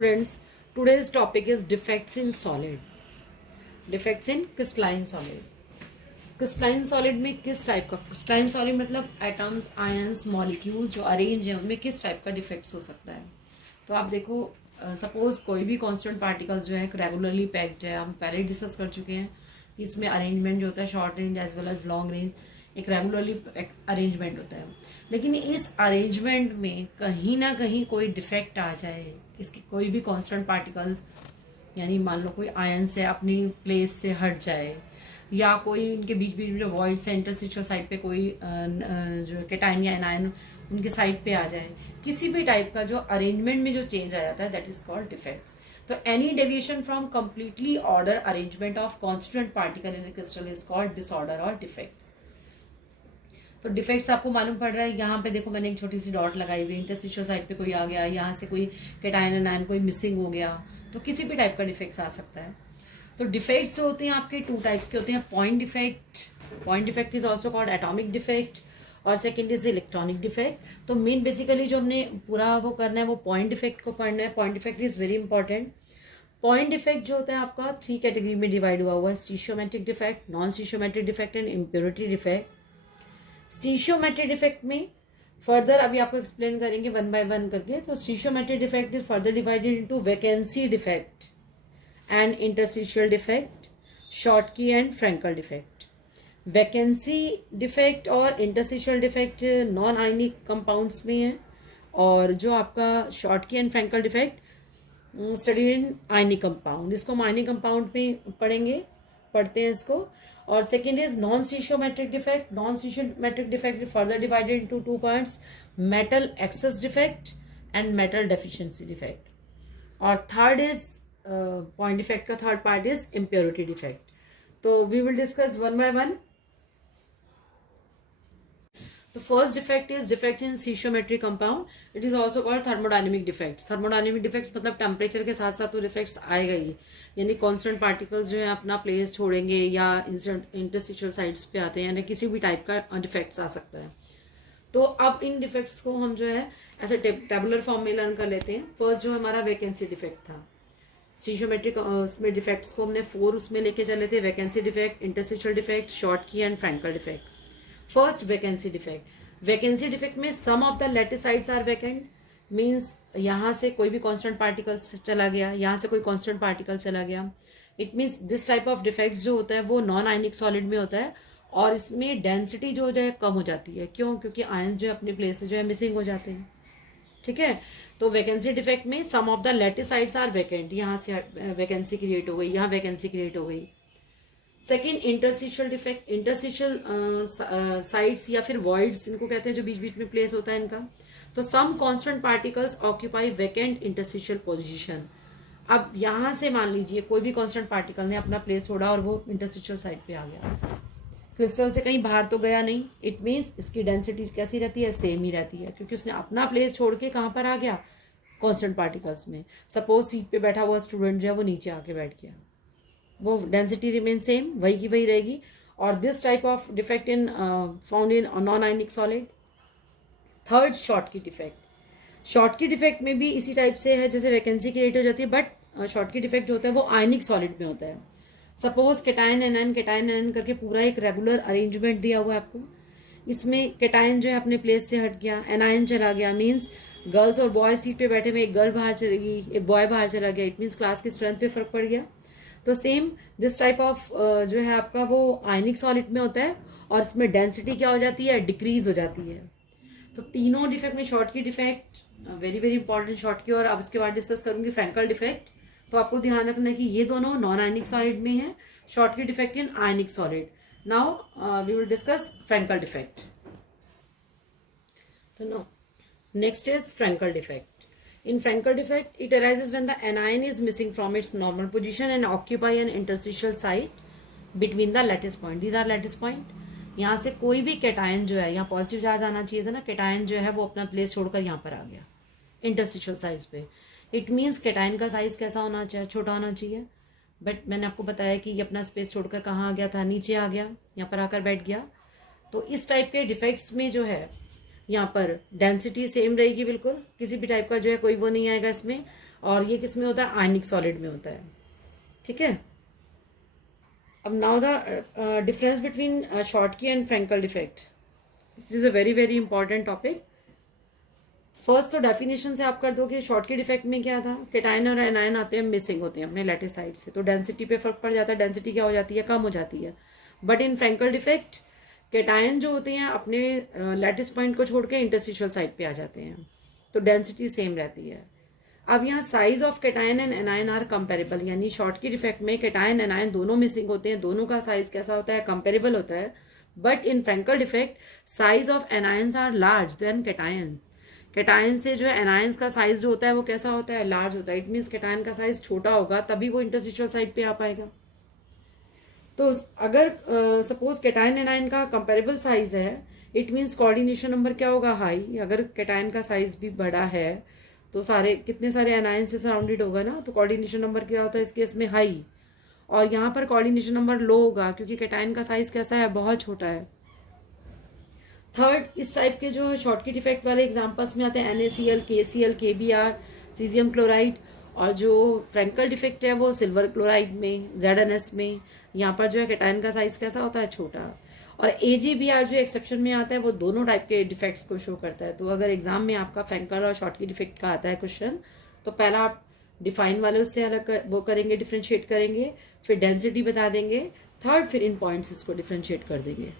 Friends, today's topic is defects in solid. Defects in crystalline solid. Crystalline solid में किस type का, crystalline solid मतलब atoms, ions, molecules जो arrange है उनमें किस टाइप का डिफेक्ट्स हो सकता है। तो आप देखो, सपोज कोई भी कांस्टेंट पार्टिकल्स जो है रेगुलरली पैक्ड है, हम पहले ही डिस्कस कर चुके हैं। इसमें अरेंजमेंट जो होता है short range as well as long range, एक रेगुलरली अरेंजमेंट होता है। लेकिन इस अरेंजमेंट में कहीं ना कहीं कोई डिफेक्ट आ जाए, इसके कोई भी कांस्टेंट पार्टिकल्स, यानी मान लो कोई आयन से अपनी प्लेस से हट जाए, या कोई उनके बीच बीच में जो वॉइड से इंटरस्टिशियल साइड पे कोई जो कैटायन या एनायन उनके साइड पे आ जाए, किसी भी टाइप का जो अरेंजमेंट में जो चेंज आ जाता है, दैट इज कॉल्ड डिफेक्ट्स। तो any deviation from completely order arrangement of constituent particle in crystal is called disorder और डिफेक्ट्स। तो डिफेक्ट्स आपको मालूम पड़ रहा है, यहाँ पे देखो मैंने एक छोटी सी डॉट लगाई हुई, इंटरस्टिशियल साइड पे कोई आ गया, यहाँ से कोई कैटायन एनायन कोई मिसिंग हो गया, तो किसी भी टाइप का डिफेक्ट्स आ सकता है। तो डिफेक्ट्स जो होते हैं आपके टू टाइप्स के होते हैं। Point defect is also called atomic defect, और सेकेंड इज इलेक्ट्रॉनिक डिफेक्ट। तो मेन बेसिकली जो हमने पूरा वो करना है वो पॉइंट डिफेक्ट को पढ़ना है। Point defect is very important. Point defect जो होता है आपका 3 कैटेगरी में डिवाइड हुआ है, stoichiometric defect, non stoichiometric defect and impurity defect. Stoichiometric defect में फर्दर अभी आपको एक्सप्लेन करेंगे वन बाय वन करके। तो stoichiometric defect is further divided into vacancy defect and interstitial defect, Schottky and Frenkel defect. Vacancy defect और interstitial defect non ionic compounds में है, और जो आपका Schottky and Frenkel defect study in ionic compound, इसको हम आयनिक कंपाउंड में पढ़ते हैं इसको। और second is non stoichiometric defect. Non stoichiometric defect further divided into 2 parts, metal excess defect and metal deficiency defect. और थर्ड इज पॉइंट डिफेक्ट का third part is impurity defect. तो we will discuss one by one. The first defect is defect in stoichiometric compound. It is also called thermodynamic defects. Thermodynamic defects मतलब temperature के साथ साथ तो defects आएगा ही, यानी constant particles जो है अपना प्लेस छोड़ेंगे या इंटरस्टिशियल साइड्स पे आते हैं, यानी किसी भी टाइप का डिफेक्ट्स आ सकता है। तो अब इन डिफेक्ट्स को हम जो है ऐसे टेबुलर फॉर्म में लर्न कर लेते हैं। फर्स्ट जो हमारा वैकेंसी डिफेक्ट था, स्टीशियोमेट्रिक उसमें डिफेक्ट्स को हमने 4 उसमें लेके चले थे, vacancy defect, interstitial defect, Schottky and Frenkel defect. First vacancy defect. Vacancy defect में some of the lattice sites are vacant, means यहाँ से कोई भी कांस्टेंट पार्टिकल चला गया, यहाँ से कोई कांस्टेंट पार्टिकल चला गया। It means this type of defects जो होता है वो नॉन आयनिक सॉलिड में होता है, और इसमें डेंसिटी जो है कम हो जाती है। क्यों? क्योंकि आयन जो है अपने प्लेस से जो है मिसिंग हो जाते हैं। ठीक है, तो वैकेंसी डिफेक्ट में some of the lattice sites are vacant, यहाँ से वैकेंसी क्रिएट हो गई, यहाँ वैकेंसी क्रिएट हो गई। Second interstitial defect. Interstitial sides या फिर वॉइड्स इनको कहते हैं, जो बीच बीच में प्लेस होता है इनका। तो some constant particles occupy vacant interstitial position. अब यहाँ से मान लीजिए कोई भी कांस्टेंट पार्टिकल ने अपना प्लेस छोड़ा और वो इंटरस्टिशियल साइड पे आ गया, क्रिस्टल से कहीं बाहर तो गया नहीं। इट मीन्स इसकी डेंसिटी कैसी रहती है? सेम ही रहती है, क्योंकि उसने अपना प्लेस छोड़ के कहाँ पर आ गया? कांस्टेंट पार्टिकल्स में। सपोज सीट पे बैठा हुआ स्टूडेंट जो है वो नीचे आके बैठ गया, वो डेंसिटी रिमेन सेम, वही की वही रहेगी। और this type of defect in found in non ionic solid. Third Schottky defect. Schottky defect में भी इसी टाइप से है, जैसे वैकेंसी क्रिएट हो जाती है, बट शॉर्टकी डिफेक्ट जो होता है वो आयनिक सॉलिड में होता है। सपोज कैटायन एनायन करके पूरा एक रेगुलर अरेंजमेंट दिया हुआ है आपको। इसमें कैटायन जो है अपने प्लेस से हट गया, एनायन चला गया, मीन्स गर्ल्स और बॉयज सीट पे बैठे में एक गर्ल बाहर चलेगी, एक बॉय बाहर चला गया, इट मीन्स क्लास की स्ट्रेंथ पे फर्क पड़ गया। तो सेम दिस टाइप ऑफ जो है आपका वो आयनिक सॉलिड में होता है, और इसमें डेंसिटी क्या हो जाती है? डिक्रीज हो जाती है। तो तीनों डिफेक्ट में Schottky defect very very important, Schottky, और अब इसके बाद डिस्कस करूंगी फ्रैंकल डिफेक्ट। तो आपको ध्यान रखना है कि ये दोनों नॉन आयनिक सॉलिड में है, Schottky defect in ionic solid. Now we will discuss Frenkel defect. तो now next is Frenkel defect. In Frankel defect, it arises when the anion is missing from its normal position and occupy an interstitial site between the lattice point. These are lattice point. यहाँ से कोई भी cation जो है, यहाँ positive charge आना चाहिए था ना, कैटायन जो है वो अपना प्लेस छोड़कर यहाँ पर आ गया इंटरस्टिशियल साइज पे। इट मीन्स कैटायन का साइज कैसा होना चाहिए? छोटा होना चाहिए। बट मैंने आपको बताया कि ये अपना स्पेस छोड़कर कहाँ आ गया था? नीचे आ गया, यहाँ पर आकर बैठ गया। तो इस टाइप के डिफेक्ट्स में जो है यहाँ पर डेंसिटी सेम रहेगी, बिल्कुल किसी भी टाइप का जो है कोई वो नहीं आएगा इसमें, और ये किस में होता है, आयनिक सॉलिड में होता है, ठीक है। अब now the difference between Schottky and Frenkel defect, it is a very very important topic. First तो डेफिनेशन से आप कर दो कि शॉर्टकी डिफेक्ट में क्या था, केटायन और एनायन आते हैं मिसिंग होते हैं अपने लैटिस साइड से, तो डेंसिटी पे फर्क पड़ जाता है, डेंसिटी क्या हो जाती है, कम हो जाती है। But in Frenkel defect cation जो होते हैं अपने लैटिस पॉइंट को छोड़ के इंटरस्टिशियल साइड पे आ जाते हैं, तो डेंसिटी सेम रहती है। अब यहाँ size of cation and anion are comparable, यानी शॉर्टकी डिफेक्ट में केटायन एनायन दोनों मिसिंग होते हैं, दोनों का साइज कैसा होता है, कंपेरेबल होता है। But in Frenkel defect size of anions are large than cations, cation से जो है एनायंस का साइज जो होता है वो कैसा होता है, लार्ज होता है। इट मीन्स केटायन का साइज छोटा होगा तभी वो इंटरस्टिशियल साइड पे आ पाएगा। तो अगर सपोज केटायन एनायन का कंपेरेबल साइज है, इट मीन्स कोऑर्डिनेशन नंबर क्या होगा, हाई। अगर केटायन का साइज भी बड़ा है तो सारे कितने सारे एनायन से सराउंडेड होगा ना, तो कोऑर्डिनेशन नंबर क्या होता है इस केस में, हाई। और यहाँ पर कोऑर्डिनेशन नंबर लो होगा क्योंकि केटायन का साइज कैसा है, बहुत छोटा है। थर्ड, इस टाइप के जो शॉर्टकी डिफेक्ट वाले एग्जांपल्स में आते हैं NaCl, KCl, KBr, caesium chloride. और जो फ्रेंकल डिफेक्ट है वो सिल्वर क्लोराइड में, ZnS में, यहाँ पर जो है केटायन का साइज कैसा होता है, छोटा। और AgBr जो एक्सेप्शन में आता है वो दोनों टाइप के डिफेक्ट्स को शो करता है। तो अगर एग्जाम में आपका फ्रेंकल और शॉर्टकी डिफेक्ट का आता है क्वेश्चन, तो पहला आप डिफाइन वाले उससे अलग वो करेंगे, डिफ्रेंशिएट करेंगे, फिर डेंसिटी बता देंगे, थर्ड फिर इन पॉइंट्स इसको डिफ्रेंशिएट कर देंगे।